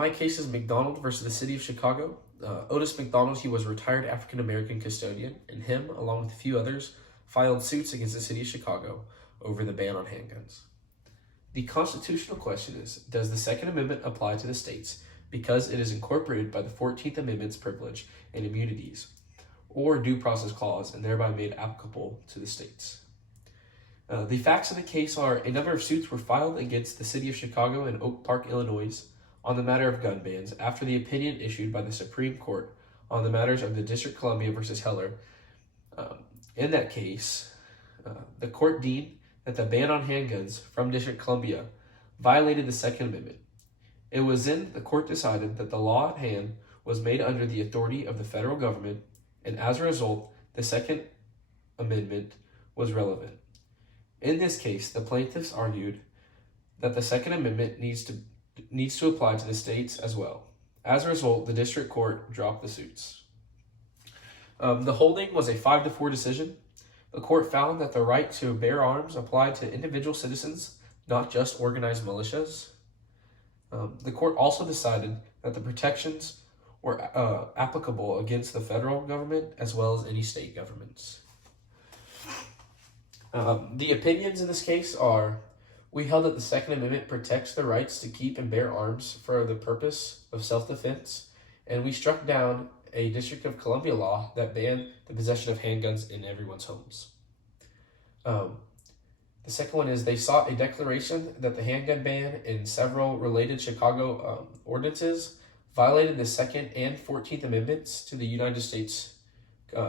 My case is McDonald versus the City of Chicago. Otis McDonald, he was a retired African-American custodian, and him, along with a few others, filed suits against the City of Chicago over the ban on handguns. The constitutional question is, does the Second Amendment apply to the states because it is incorporated by the 14th Amendment's privilege and immunities, or due process clause, and thereby made applicable to the states? The facts of the case are a number of suits were filed against the City of Chicago and Oak Park, Illinois, on the matter of gun bans after the opinion issued by the Supreme Court on the matters of the District of Columbia versus Heller. In that case, the court deemed that the ban on handguns from District of Columbia violated the Second Amendment. It was then the court decided that the law at hand was made under the authority of the federal government, and as a result, the Second Amendment was relevant. In this case, the plaintiffs argued that the Second Amendment needs to apply to the states as well. As a result, the district court dropped the suits. The holding was a 5-4 decision. The court found that the right to bear arms applied to individual citizens, not just organized militias. The court also decided that the protections were applicable against the federal government as well as any state governments. The opinions in this case are: we held that the Second Amendment protects the rights to keep and bear arms for the purpose of self-defense, and we struck down a District of Columbia law that banned the possession of handguns in everyone's homes. The second one is they sought a declaration that the handgun ban and several related Chicago ordinances violated the Second and 14th Amendments to the United States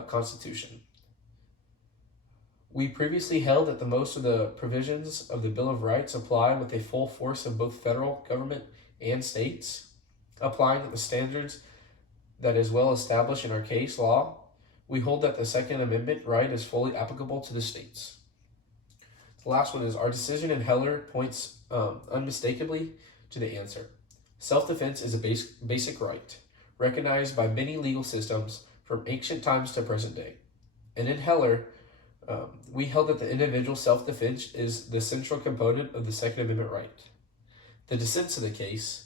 Constitution. We previously held that the most of the provisions of the Bill of Rights apply with a full force of both federal government and states, applying the standards that is well established in our case law. We hold that the Second Amendment right is fully applicable to the states. The last one is our decision in Heller points unmistakably to the answer. Self-defense is a basic right, recognized by many legal systems from ancient times to present day. And in Heller, we held that the individual self-defense is the central component of the Second Amendment right. The dissents of the case,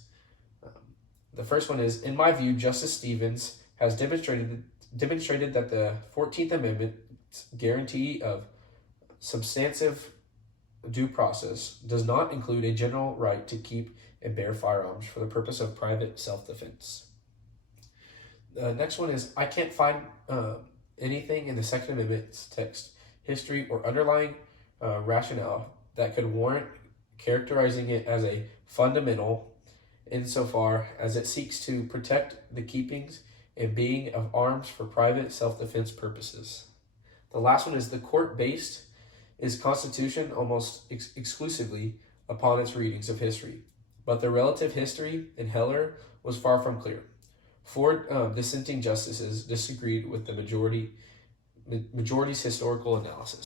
the first one is, in my view, Justice Stevens has demonstrated that the 14th Amendment's guarantee of substantive due process does not include a general right to keep and bear firearms for the purpose of private self-defense. The next one is, I can't find anything in the Second Amendment's text, history, or underlying rationale that could warrant characterizing it as a fundamental insofar as it seeks to protect the keepings and being of arms for private self-defense purposes. The last one is the court based its constitution almost exclusively upon its readings of history, but the relative history in Heller was far from clear. 4 dissenting justices disagreed with the majority's historical analysis.